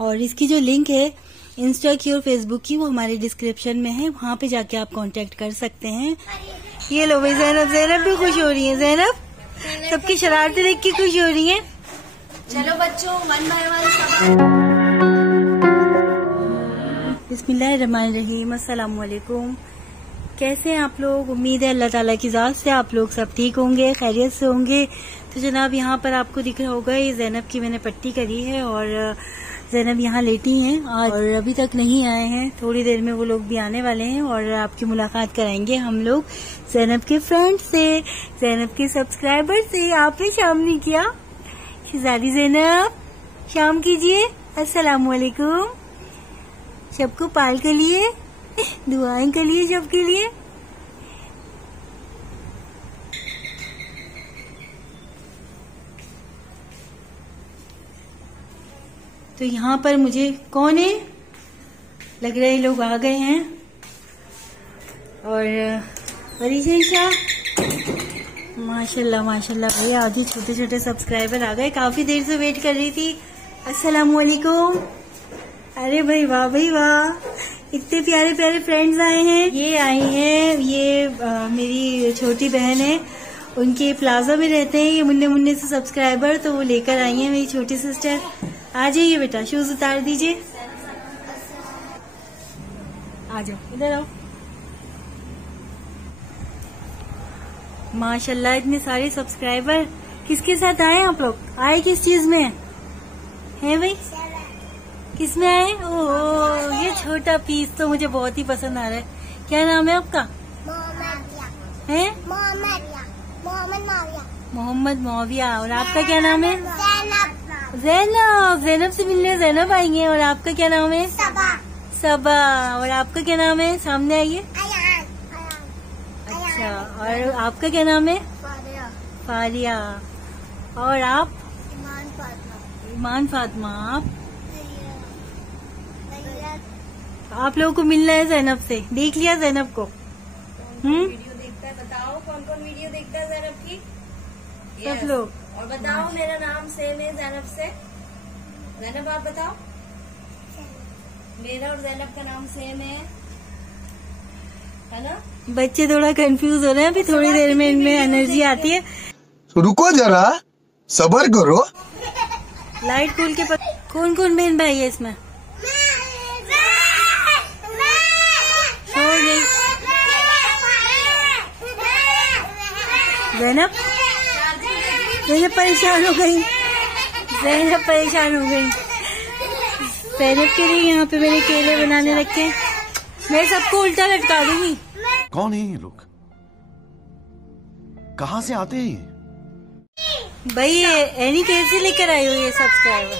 और इसकी जो लिंक है इंस्टा की और फेसबुक की वो हमारे डिस्क्रिप्शन में है, वहाँ पे जाके आप कांटेक्ट कर सकते हैं। ये लो भाई ज़ैनब भी खुश हो रही है। ज़ैनब सबकी शरारतें देख के खुश हो रही है। चलो बच्चों, 1 by 1 बिस्मिल्लाहिर्रहमानिर्रहीम। अस्सलाम वालेकुम। कैसे हैं आप लोग? उम्मीद है अल्लाह ताला की ज़ात से आप लोग सब ठीक होंगे, खैरियत से होंगे। तो जनाब यहाँ पर आपको दिख रहा होगा ये ज़ैनब की मैंने पट्टी करी है और ज़ैनब यहाँ लेटी हैं और अभी तक नहीं आए हैं। थोड़ी देर में वो लोग भी आने वाले हैं और आपकी मुलाकात कराएंगे हम लोग ज़ैनब के फ्रेंड से, ज़ैनब के सब्सक्राइबर से। आपने शाम नहीं किया? शहजादी ज़ैनब शाम कीजिए। अस्सलाम वालेकुम। सबको पाल के लिए दुआएं के लिए, सबके लिए। तो यहाँ पर मुझे कौन है लग रहा है, लोग आ गए हैं। और वरीशा माशाल्लाह माशाल्लाह भाई, आधी छोटे छोटे सब्सक्राइबर आ गए। काफी देर से वेट कर रही थी। अस्सलाम वालेकुम। अरे भाई वाह भाई वाह, इतने प्यारे प्यारे फ्रेंड्स आए हैं। ये आई हैं, ये मेरी छोटी बहन है, उनके प्लाजा में रहते हैं ये मुन्ने से सब्सक्राइबर, तो वो लेकर आई हैं मेरी छोटी सिस्टर। आ जाइए बेटा, शूज उतार दीजिए। आ जाओ, इधर आओ। माशाल्लाह इतने सारे सब्सक्राइबर। किसके साथ आए आप लोग? आए किस चीज में है भाई? किस में आए? ओह ये छोटा पीस तो मुझे बहुत ही पसंद आ रहा है। क्या नाम है आपका? है मोहम्मद मोविया। और आपका क्या नाम है? ज़ैनब। ज़ैनब से मिलने ज़ैनब आई है। और आपका क्या नाम है? सबा। और आपका क्या नाम है? सामने आइए। अच्छा, और आपका क्या नाम है? फारिया। और आप? ईमान फातिमा। आप लोगों को मिलना है ज़ैनब से। देख लिया ज़ैनब को? वीडियो देखता है, बताओ कौन कौन वीडियो देखता है ज़ैनब की? सब लोग। और बताओ मेरा नाम सेम है ज़ैनब से। ज़ैनब आप बताओ। मेरा और ज़ैनब का नाम सेम है ना? बच्चे थोड़ा कंफ्यूज हो रहे हैं, अभी थोड़ी देर में इनमें एनर्जी आती है। रुको जरा, सब्र करो। लाइट कूल के कौन कौन बहन भाई है इसमें? ज़ैनब परेशान हो गई। ज़ैनब परेशान हो गई। ज़ैनब के लिए यहाँ पे मैंने केले बनाने रखे। मैं सबको उल्टा लटका दूंगी। कौन है ये लोग? कहाँ से आते हैं? भाई ये एनी कैसे लेकर आई हो ये सब्सक्राइबर?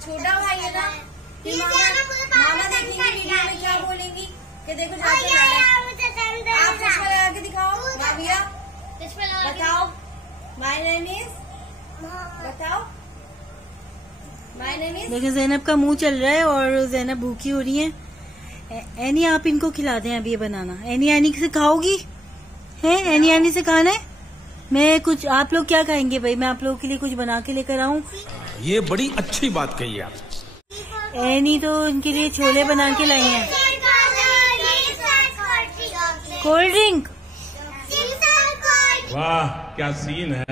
छोटा भाई है ना, मामा देखेंगे वीडियो में क्या बोलेंगी कि देखो आप चश्मा लगा के दिखाओ। भाभिया बताओ, माय नेम इज, बताओ माय नेम इज। देखिए ज़ैनब का मुंह चल रहा है और ज़ैनब भूखी हो रही है। एनी आप इनको खिला दें अभी ये बनाना। एनी आनी से खाओगी? है एनी आनी से खाना है? मैं कुछ, आप लोग क्या खाएंगे भाई? मैं आप लोगों के लिए कुछ बना के लेकर आऊं? ये बड़ी अच्छी बात कही आप। एनी तो इनके लिए छोले बना के लाई हैं। Cold drink. वाह क्या सीन है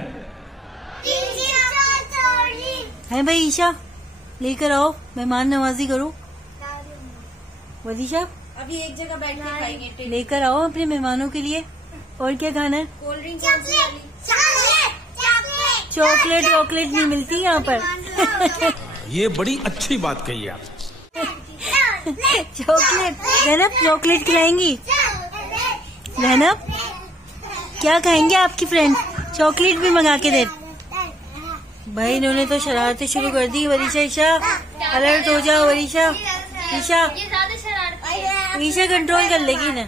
भाई ईशा लेकर आओ, मेहमान नवाजी करो। वदीशा अभी एक जगह बैठ के खाएंगे। लेकर आओ अपने मेहमानों के लिए। और क्या खाना है? Cold drink. चॉकलेट वॉकलेट नहीं मिलती यहाँ पर। ये बड़ी अच्छी बात कही आप। चॉकलेट। ज़ैनब चॉकलेट खिलाएंगी? ज़ैनब क्या खाएंगे आपकी फ्रेंड? चॉकलेट भी मंगा के दे। भाई इन्होंने तो शरारतें शुरू कर दी। वरीशा ईशा अलर्ट हो जाओ। वरीशा ईशा ईशा कंट्रोल कर लेगी ना।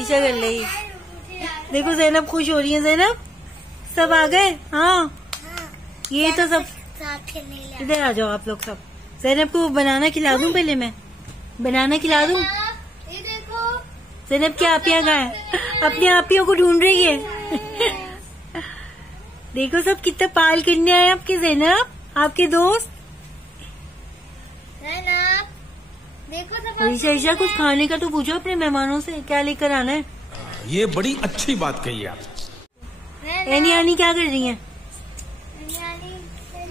ईशा कर लेगी। देखो ज़ैनब खुश हो रही है। ज़ैनब सब आ गए? हाँ ये तो सब इधर आ जाओ आप लोग सब। ज़ैनब को बनाना खिला दूं? पहले मैं बनाना खिला दूं? ज़ैनब क्या आप यहाँ गए? अपने आपियों को ढूंढ रही है। देखो सब कितना पाल करने आए आपके ज़ैनब, आपके दोस्त। देखो ईशा कुछ खाने का तो पूछो अपने मेहमानों से, क्या लेकर आना है? ये बड़ी अच्छी बात कही आप। एनी आनी क्या कर रही है?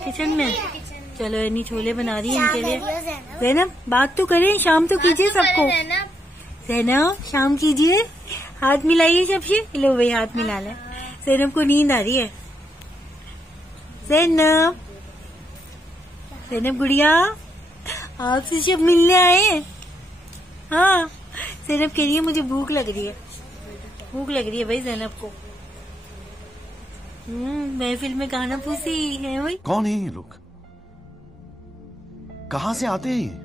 किचन में। चलो एनी छोले बना रही है इनके लिए। ज़ैनब बात तो करें, शाम तो कीजिए सबको। ज़ैनब शाम कीजिए, हाथ मिलाइए सबसे। लो भाई हाथ मिला ले। ज़ैनब को नींद आ रही है। ज़ैनब गुड़िया आपसे सब मिलने आए हैं। हाँ ज़ैनब कह रही है मुझे भूख लग रही है, भूख लग रही है भाई ज़ैनब को। महफिल में गाना पूछी है भाई। कौन है ये लोग, कहाँ से आते हैं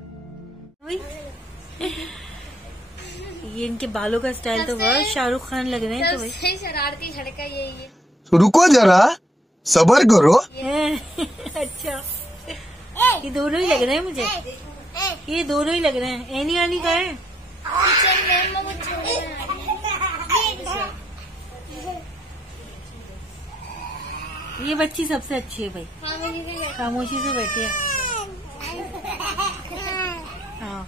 ये इनके बालों का स्टाइल तो बहुत शाहरुख खान लग रहे हैं। तो भाई शरारती लड़का यही है। रुको जरा, सबर करो। अच्छा ये दोनों ही लग रहे हैं मुझे, ये दोनों ही लग रहे हैं। एनी आनी का है। ये बच्ची सबसे अच्छी है भाई, खामोशी से बैठी है। हाँ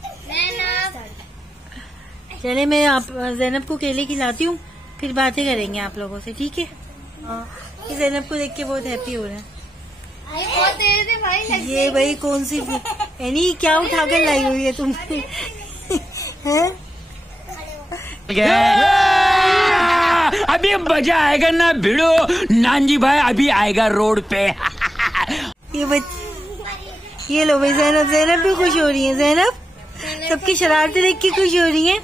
चले मैं आप ज़ैनब को केले खिलाती हूँ, फिर बातें करेंगे आप लोगों से, ठीक है? हाँ ज़ैनब को देख के बहुत हैप्पी हो रहा है। ये भाई कौन सी एनी क्या उठाकर लाई हुई है तुमने? अभी मजा आएगा ना भिड़ो, नानजी भाई अभी आएगा रोड पे। ये ये लो भाई ज़ैनब भी खुश हो रही है। ज़ैनब सबकी शरारतें देख के खुश हो रही है।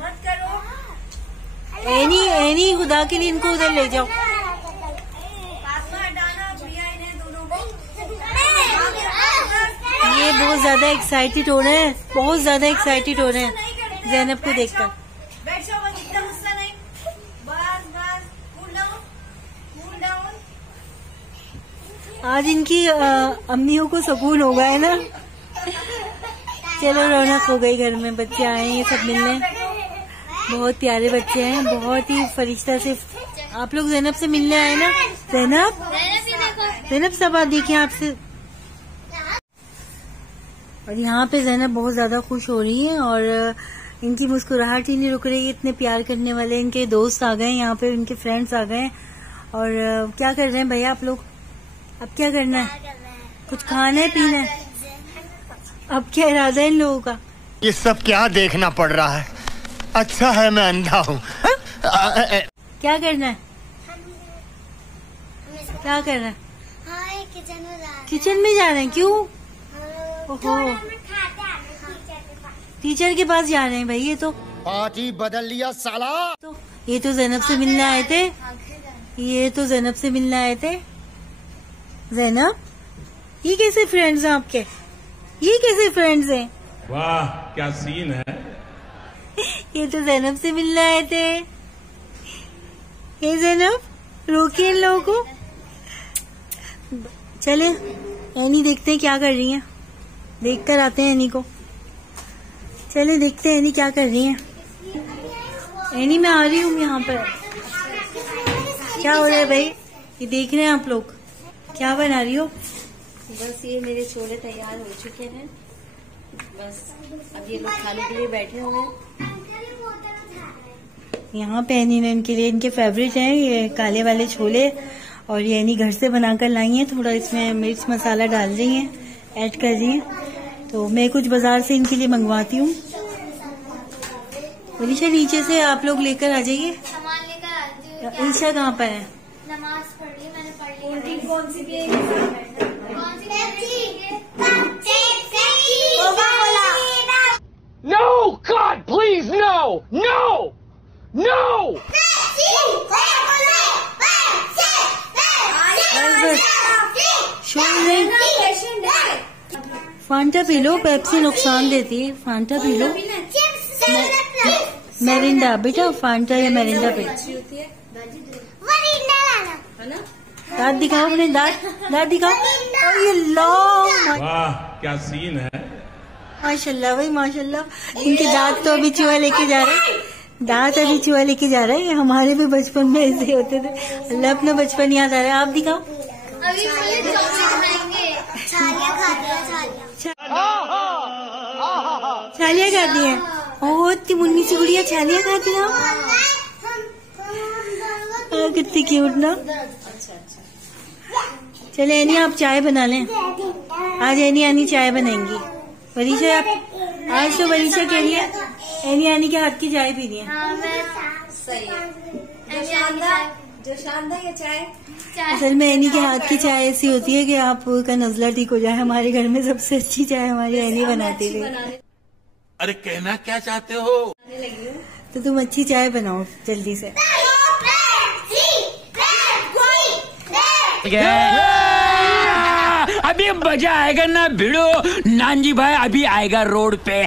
मत करो। एनी खुदा के लिए इनको उधर ले जाओ। ये बहुत ज्यादा एक्साइटेड हो रहे हैं, बहुत ज्यादा एक्साइटेड हो रहे हैं ज़ैनब को देखकर। आज इनकी अम्मियों को सुकून होगा है ना। चलो रौनक हो गई घर में, बच्चे आए हैं ये सब मिलने। बहुत प्यारे बच्चे हैं, बहुत ही फरिश्ता से। आप लोग ज़ैनब से मिलने आए ना? ज़ैनब सब बात देखिए आपसे। और यहाँ पे ज़ैनब बहुत ज्यादा खुश हो रही है और इनकी मुस्कुराहट ही नहीं रुक रही। इतने प्यार करने वाले इनके दोस्त आ गए यहाँ पे, इनके फ्रेंड्स आ गए। और क्या कर रहे हैं भैया आप लोग? अब क्या करना है? कुछ खाना है पीना है? अब क्या इरादा है इन लोगों का? ये सब क्या देखना पड़ रहा है? अच्छा है मैं अंधा हूँ। क्या करना है? क्या करना है? किचन में जा रहे हैं? क्यों? ओहो टीचर के पास जा रहे हैं भाई। ये तो पार्टी बदल लिया साला। तो ये तो ज़ैनब से मिलने आए थे, ये तो ज़ैनब से मिलने आए थे। ज़ैनब ये कैसे फ्रेंड्स हैं आपके? ये कैसे फ्रेंड्स हैं? वाह क्या सीन है। ये तो ज़ैनब से मिलने आए थे। ये ज़ैनब रोकिए इन लोगों को। चले एनी देखते हैं क्या कर रही हैं, देख कर आते हैं एनी को। चले देखते हैं एनी क्या कर रही हैं। एनी मैं आ रही हूँ यहाँ पर। क्या हो रहा है भाई? ये देख रहे हैं आप लोग? क्या बना रही हो? बस ये मेरे छोले तैयार हो चुके हैं, बस अब ये लोग खाने के लिए बैठे हुए हैं। यहाँ पे एनी ने इनके लिए, इनके फेवरेट हैं ये काले वाले छोले, और ये एनी घर से बनाकर लाई हैं। थोड़ा इसमें मिर्च मसाला डाल रही हैं, ऐड कर रही हैं। तो मैं कुछ बाजार से इनके लिए मंगवाती हूँ। मनीषा नीचे से आप लोग लेकर आ जाइए। सामान लेकर आती हूँ। ईशा कहाँ पर है? नमाज पढ़ ली मैंने, पढ़ ली। कौन सी पिएगी? No, God, please, no, no, no. Phanta P low, Pepsi नुकसान देती है। Phanta P low. मेरिंडा बेटा, फांटा या मेरिंडा पे। दांत दिखाओ अपने, दांत दिखाओ। और ये लॉन्ग। वाह क्या सीन है। माशाल्लाह भाई माशाल्लाह। इनके दांत तो अभी चूहा लेके जा रहे हैं, दांत अभी चूहा लेके जा रहा है। हमारे भी बचपन में ऐसे होते थे। अल्लाह अपना बचपन याद आ रहा है। आप दिखाओ। अभी छालियाँ खाती हैं। ओ इतनी मुन्नी सी गुड़िया छालियाँ खाती हैं। कितनी क्यूट ना। चले एनी आप चाय बना लें। आज एनी आनी चाय बनाएंगी। वरीशा आप आज तो वरीशा के लिए एनी आनी के हाथ की चाय पीनी है। सही है। जो शानदार ये चाय असल में एनी के हाथ की चाय ऐसी होती है कि आपका नजला ठीक हो जाए। हमारे घर में सबसे अच्छी चाय हमारी एनी बनाती थी। अरे कहना क्या चाहते हो? तो तुम अच्छी चाय बनाओ जल्दी से। अभी मजा आएगा ना भिड़ो। नानजी भाई अभी आएगा रोड पे।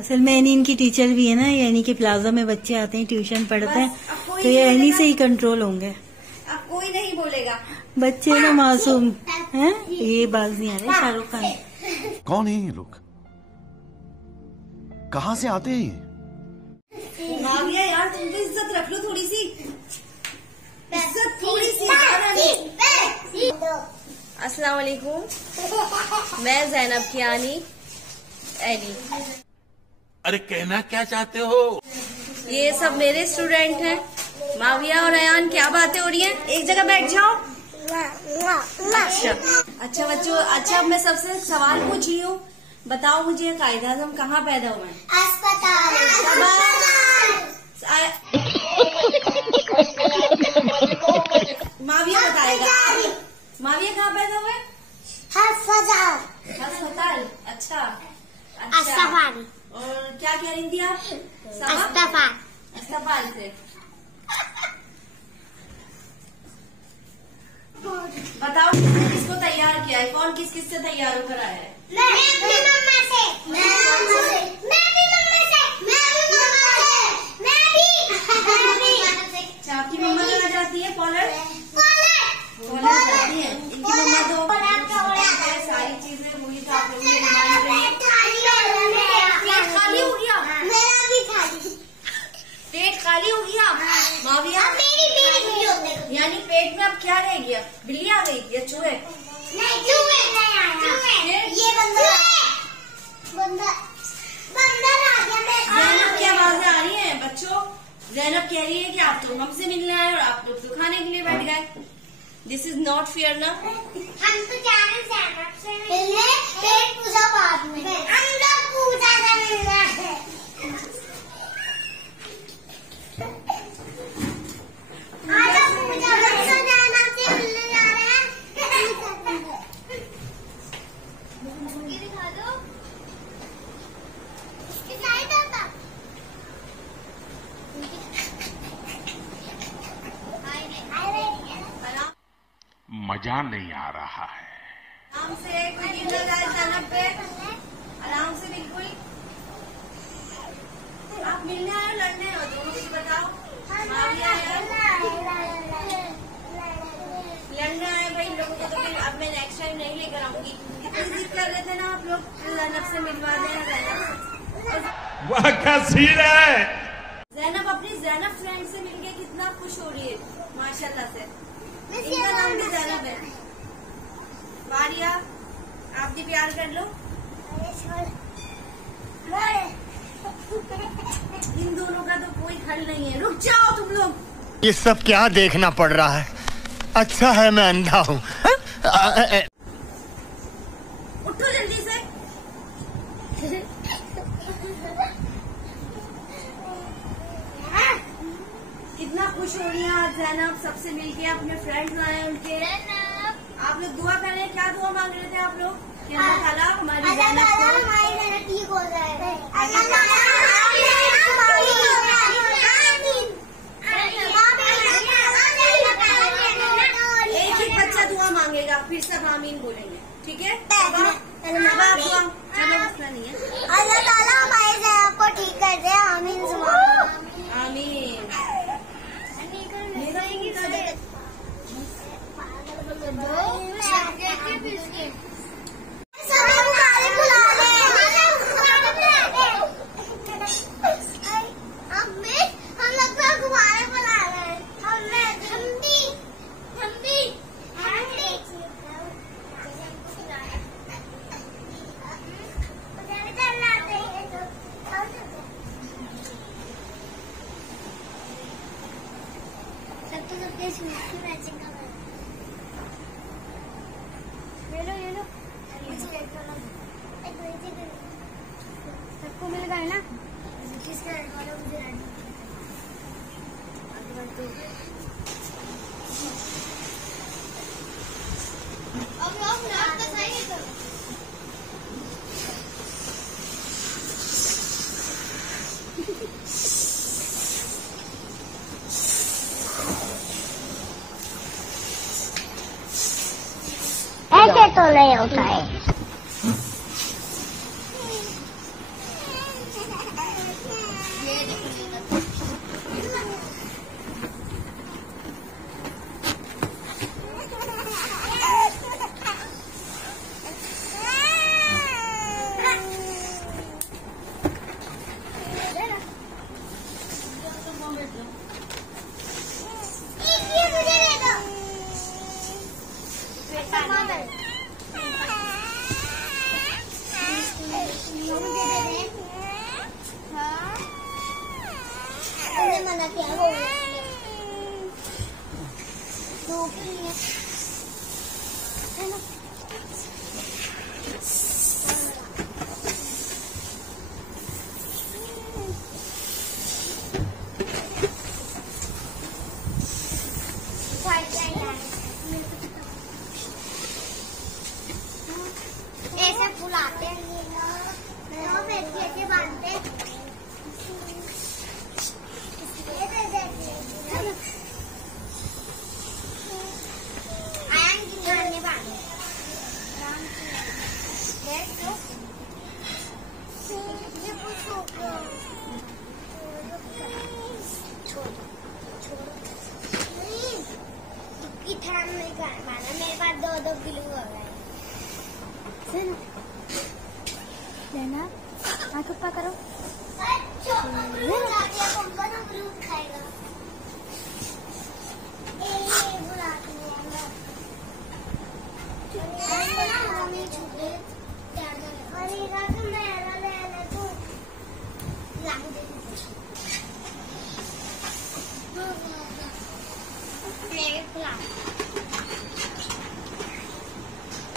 असल में एनी इनकी टीचर भी है ना। ये एनी के प्लाजा में बच्चे आते हैं, ट्यूशन पढ़ते हैं, तो ये एनी से ही कंट्रोल होंगे। अब कोई नहीं बोलेगा। बच्चे ना मासूम हैं। ये बाज नहीं आ रहे। शाहरुख खान कौन है ये लोग? कहाँ से आते हैं? माविया यार तुम तो इज्जत रख लो थोड़ी सी। इज्जत थोड़ी सी। अस्सलाम वालेकुम। मैं ज़ैनब कियानी एली। अरे कहना क्या चाहते हो? ये सब मेरे स्टूडेंट हैं। माविया और अयान क्या बातें हो रही हैं? एक जगह बैठ जाओ। अच्छा बच्चों, अच्छा अब मैं सबसे सवाल पूछ रही हूँ। बताओ मुझे कायद आज़म कहाँ पैदा हुए हैं? अस्पताल। माविया बताएगा। माविया कहाँ पैदा हुए? अस्पताल। अच्छा। और क्या कह रही थी आप? अस्पताल से। बताओ किसको तैयार किया है? कौन किस किस से तैयार होकर आया है? मैं अपनी मम्मा से। अच्छा आपकी मम्मा कहाँ जाती है? पोलैंड जाती है। इनकी मम्मा तो सारी चीजें हुई तो आप लोगों ने रिमाइंड रही। पेट खाली हो गया? मेरा भी खाली। पेट खाली हो गया? माविया यानी पेट में अब क्या रह गया? बिल्ली आ गई या चूहे? नहीं चूहे नहीं आया। ये बंदर आ गया। ज़ैनब की आवाजें आ रही हैं बच्चों। ज़ैनब कह रही है कि आप लोग हमसे मिलने आए और आप लोग तो खाने के लिए बैठ गए। दिस इज नॉट फेयर ना। हम तो जा रहे ज़ैनब से मिलने। पेट पूजा बाद में। हम लोग पूजा करना है। मजा नहीं आ रहा है। आराम से वीडियो लगाए ज़ैनब पे। आराम से बिल्कुल। आप मिलने आए लड़ने हो? दोनों की बताओ। माविया लड़ने आए भाई लोगों को तो फिर अब मैं नेक्स्ट टाइम नहीं लेकर आऊंगी। इतनी जिद कर रहे थे ना आप लोग ज़ैनब से मिलवा दें। ज़ैनब वाह क्या सीन है। ज़ैनब अपनी ज़ैनब फ्रेंड से मिलके कितना खुश हो रही है माशाल्लाह से। इनका नाम भी ज़ैनब है। मारिया आप भी प्यार कर लो। इन दोनों का तो कोई हल नहीं है। रुक जाओ तुम लोग। ये सब क्या देखना पड़ रहा है? अच्छा है मैं अंधा हूँ। उठो जल्दी से। कितना खुश हो रही है आज ज़ैनब सबसे मिलके। अपने फ्रेंड्स आए उनके। आप लोग दुआ कर रहे हैं। क्या दुआ मांग रहे थे आप लोग? कि अल्लाह ताला हमारी ज़ैनब को ठीक हो जाए। एक एक बच्चा दुआ मांगेगा फिर सब आमीन बोलेंगे। ठीक है? मसला नहीं है। अल्लाह ताला हमारे ज़ैनब को ठीक कर दे। आमीन आमीन। ये लो सबको मिल गए ना। किसका रेड वाला मुझे रेड अब रात का सही है। ऐसे तो नहीं होता है। मना किया हो ऐसे फुलाते हैं बांधते मेरे पास 2-2 किलो हो गए। लेना आँख ऊपर करो। खाएगा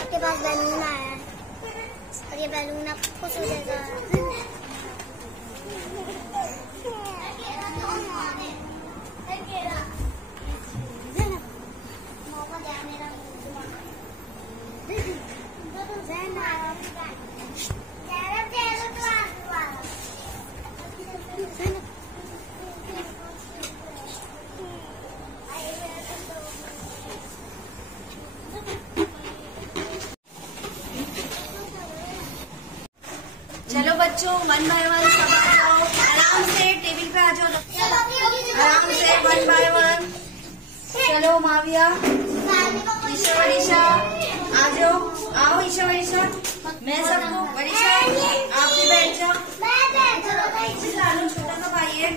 के पास बैलून आया है और ये बैलून आप खुश हो जाएगा। चलो बच्चों 1 बाय 1 सब आ जाओ, आराम से टेबल पे आ जाओ, आराम से 1 बाय 1। चलो माविया, ईशा वरीशा आ जाओ, आओ ईशा वरीशा, मैं सबको वरीशा आप भी बैठ जाओ। लालू छोटा सा भाई है,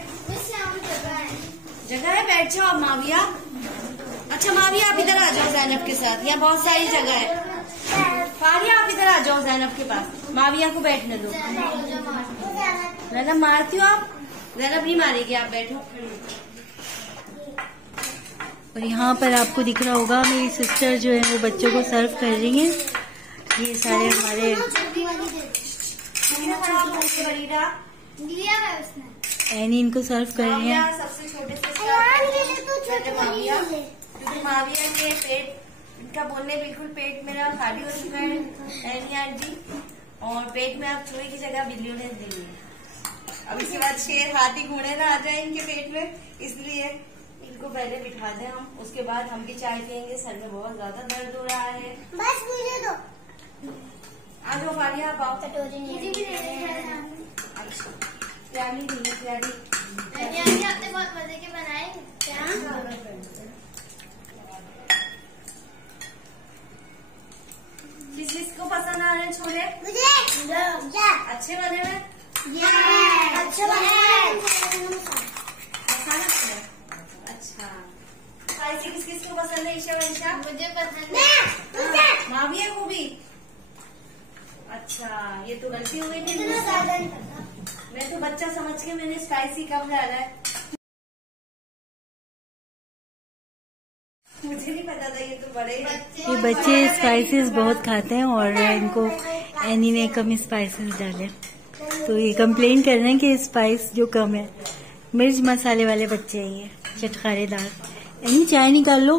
जगह है, बैठ जाओ आप माविया। अच्छा माविया आप इधर आ जाओ ज़ैनब के साथ, यहाँ बहुत सारी जगह है। फारिया आप इधर आ जाओ ज़ैनब के पास, माविया को बैठने दो। ज़ैनब मारती हो आप? ज़ैनब नहीं मारेगी, आप बैठो। और यहाँ पर आपको दिख रहा होगा मेरी सिस्टर जो है वो बच्चों को सर्व कर रही हैं। ये सारे हमारे एनी इनको सर्व कर रही हैं। सबसे छोटे से माविया के पेट, इनका बोलने बिल्कुल पेट मेरा खाली हो चुका है एनी आंटी, और पेट में अब चूहे की जगह बिल्लियों ने दे दी। अब इसके बाद शेर हाथी घोड़े ना आ जाए इनके पेट में, इसलिए इनको पहले बिठा दें हम, उसके बाद हम भी चाय पियेंगे। सर में बहुत ज्यादा दर्द हो रहा है। बस मुझे दो। आ जाओ फारिया, आप आओ। कटोरी नहीं अच्छा प्यारी नहीं है, प्यारी आपने बहुत मजे के बनाए क्या? किस किसको पसंद आ रहे हैं छोले? मुझे अच्छे बने हुए, अच्छे बने मसाला छोले। अच्छा स्पाइसी किस किस को पसंद है? ईशा वंशा मुझे पसंद है, माविया को भी। अच्छा ये तो गलती हो गई थी, मैं तो बच्चा समझ के मैंने स्पाइसी कम डाला है। मुझे नहीं पता था ये तो बड़े ये बच्चे स्पाइसेस बहुत खाते हैं और इनको एनी ने कम स्पाइसेस डाले, तो ये कंप्लेन कर रहे हैं कि स्पाइस जो कम है। मिर्च मसाले वाले बच्चे हैं ये, चटखारेदार। एनी चाय निकाल लो।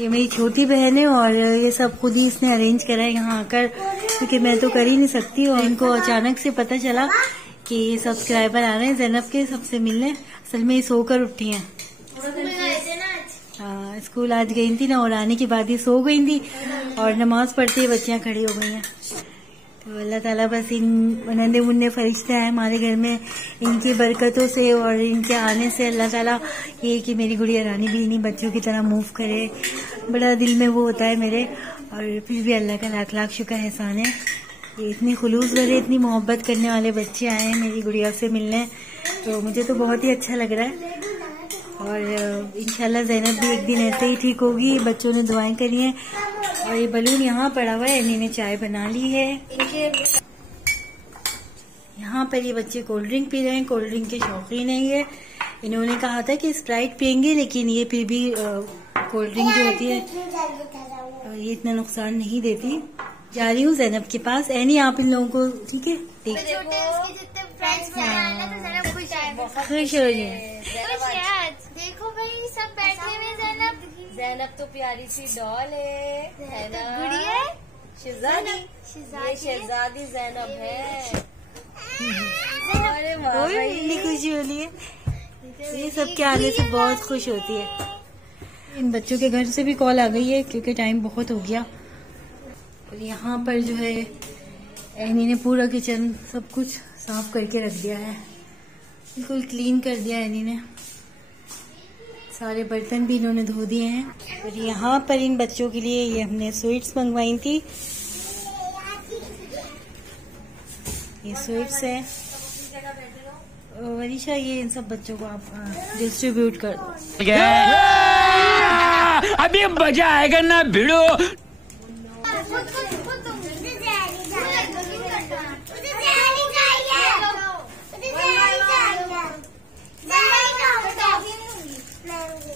ये मेरी छोटी बहन है और ये सब खुद ही इसने अरेंज करा है यहाँ आकर, क्योंकि मैं तो कर ही नहीं सकती। और इनको अचानक से पता चला कि ये सब्सक्राइबर आ रहे हैं ज़ैनब के, सबसे मिलने। असल में ये सोकर उठी हैं। हाँ, स्कूल आज गई थी ना, और आने के बाद ही सो गई थी और नमाज पढ़ते ही बच्चियां खड़ी हो गई हैं। तो अल्लाह ताला बस इन नन्हे मुन्ने फरिश्ते हैं हमारे घर में, इनकी बरकतों से और इनके आने से अल्लाह ताला ये कि मेरी गुड़िया रानी भी इन्हीं बच्चों की तरह मूव करे। बड़ा दिल में वो होता है मेरे, और फिर भी अल्लाह का लाख लाख शुक्र एहसान है। ये इतनी खुलूस भरे, इतनी मोहब्बत करने वाले बच्चे आए हैं मेरी गुड़िया से मिलने, तो मुझे तो बहुत ही अच्छा लग रहा है। और इंशाल्लाह ज़ैनब भी एक दिन ऐसे ही ठीक होगी। बच्चों ने दुआएं करी हैं। और ये बलून यहाँ पड़ा हुआ है, इन्हीं ने चाय बना ली है। यहाँ पर ये बच्चे कोल्ड ड्रिंक पी रहे हैं, कोल्ड ड्रिंक के शौकीन है ये। इन्होंने कहा था कि स्प्राइट पियेंगे, लेकिन ये फिर भी कोल्ड ड्रिंक जो होती है ये इतना नुकसान नहीं देती। जा रही हूँ ज़ैनब के पास। एनी आप इन लोगों को ठीक है खुश हो जाए। देखो भाई सब बैठे हैं। ज़ैनब तो प्यारी सी डॉल है ना? गुड़िया शहजादी, ये शहजादी ज़ैनब है। अरे वाह, इतनी खुशी हो रही है। ये सब के आने से बहुत खुश होती है। इन बच्चों के घर से भी कॉल आ गई है क्योंकि टाइम बहुत हो गया। और यहाँ पर जो है एनी ने पूरा किचन सब कुछ साफ करके रख दिया है, बिल्कुल क्लीन कर दिया एनी ने। सारे बर्तन भी इन्होंने धो दिए हैं। और यहाँ पर इन बच्चों के लिए ये हमने स्वीट्स मंगवाई थी। ये स्वीट्स है। वरीशा, ये इन सब बच्चों को आप डिस्ट्रीब्यूट कर दो। अभी मजा आएगा ना भिड़ो।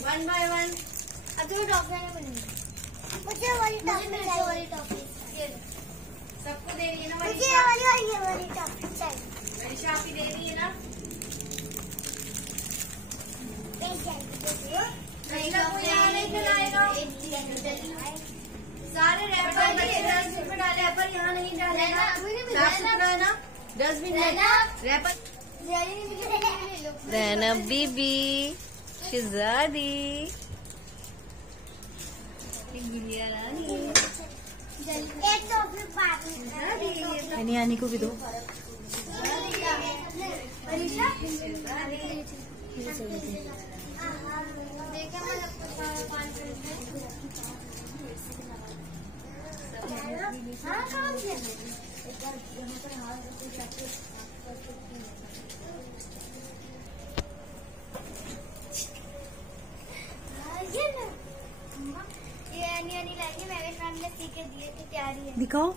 One by one. मुझे वाली टॉफी सबको दे रही है ना वाली टॉफी चाहिए। वरीशा आप ही दे रही है ना? सारे रैपर डस्टबिन में डाले, रैपर यहाँ नहीं डाले ना, साफ सुथरा है ना डस्टबिन रैपर। ज़ैनब बीबी शहजादी गुड़िया रानी। एनी आनी को भी दो। दिखाओ।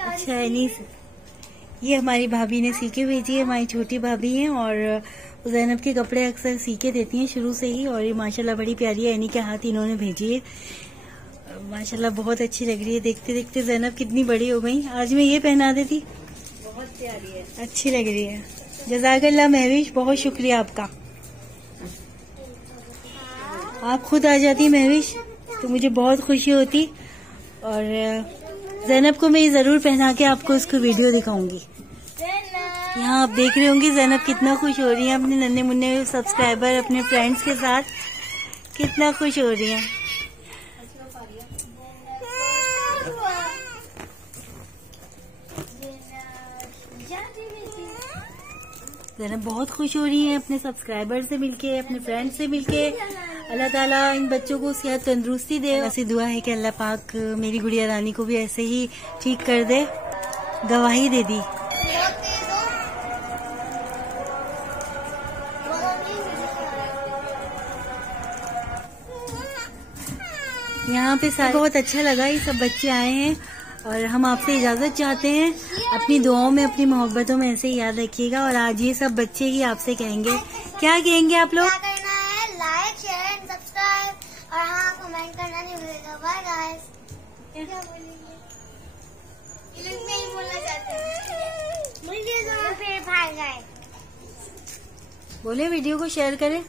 अच्छा एनी, ये हमारी भाभी ने सीके भेजी है, हमारी छोटी भाभी हैं और ज़ैनब के कपड़े अक्सर सीके देती हैं शुरू से ही। और ये माशाल्लाह बड़ी प्यारी है, एनी के हाथ इन्होंने भेजी है। माशाल्लाह बहुत अच्छी लग रही है। देखते देखते ज़ैनब कितनी बड़ी हो गई। आज मैं ये पहना देती, बहुत प्यारी है, अच्छी लग रही है। जज़ाकल्लाह महविश, बहुत शुक्रिया आपका। आप खुद आ जाती महविश तो मुझे बहुत खुशी होती। और ज़ैनब को मैं ये जरूर पहना के आपको इसको वीडियो दिखाऊंगी। यहाँ आप देख रहे होंगे ज़ैनब कितना खुश हो रही है अपने नन्हे मुन्ने सब्सक्राइबर, अपने फ्रेंड्स के साथ कितना खुश हो रही हैं। ज़ैनब बहुत खुश हो रही है अपने सब्सक्राइबर से मिलके, अपने फ्रेंड्स से मिलके। अल्लाह ताला इन बच्चों को सेहत तंदुरुस्ती दे। ऐसी दुआ है कि अल्लाह पाक मेरी गुड़िया रानी को भी ऐसे ही ठीक कर दे। गवाही दे दी। यहाँ पे बहुत अच्छा लगा, ये सब बच्चे आए हैं और हम आपसे इजाजत चाहते हैं। अपनी दुआओं में, अपनी मोहब्बतों में ऐसे ही याद रखिएगा। और आज ये सब बच्चे ही आपसे कहेंगे, क्या कहेंगे आप लोग? क्या करना है? लाइक, शेयर एंड सब्सक्राइब, और हाँ, कमेंट करना नहीं भूलेगा। Bye guys. क्या बोलेंगे? ये लोग नहीं बोलना चाहते हैं। मुझे तो फिर भाग गए। बोले वीडियो को शेयर करें।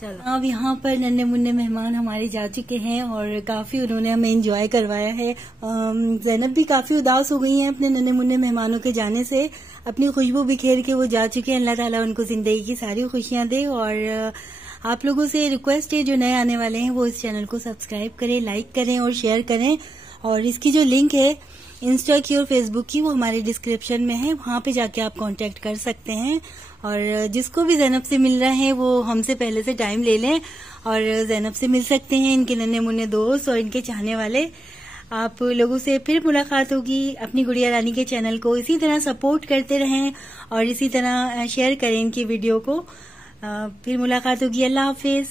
चलो, अब यहाँ पर नन्हे मुन्ने मेहमान हमारे जा चुके हैं और काफी उन्होंने हमें एंजॉय करवाया है। ज़ैनब भी काफी उदास हो गई हैं अपने नन्हे मुन्ने मेहमानों के जाने से। अपनी खुशबू बिखेर के वो जा चुके हैं। अल्लाह ताला उनको जिंदगी की सारी खुशियां दे। और आप लोगों से रिक्वेस्ट है, जो नए आने वाले हैं वो इस चैनल को सब्सक्राइब करें, लाइक करें और शेयर करें। और इसकी जो लिंक है इंस्टा की और फेसबुक की, वो हमारे डिस्क्रिप्शन में है, वहां पे जाके आप कांटेक्ट कर सकते हैं। और जिसको भी ज़ैनब से मिलना है वो हमसे पहले से टाइम ले लें और ज़ैनब से मिल सकते हैं। इनके नन्हे मुन्ने दोस्त और इनके चाहने वाले, आप लोगों से फिर मुलाकात होगी। अपनी गुड़िया रानी के चैनल को इसी तरह सपोर्ट करते रहें और इसी तरह शेयर करें इनकी वीडियो को। फिर मुलाकात होगी। अल्लाह हाफिज।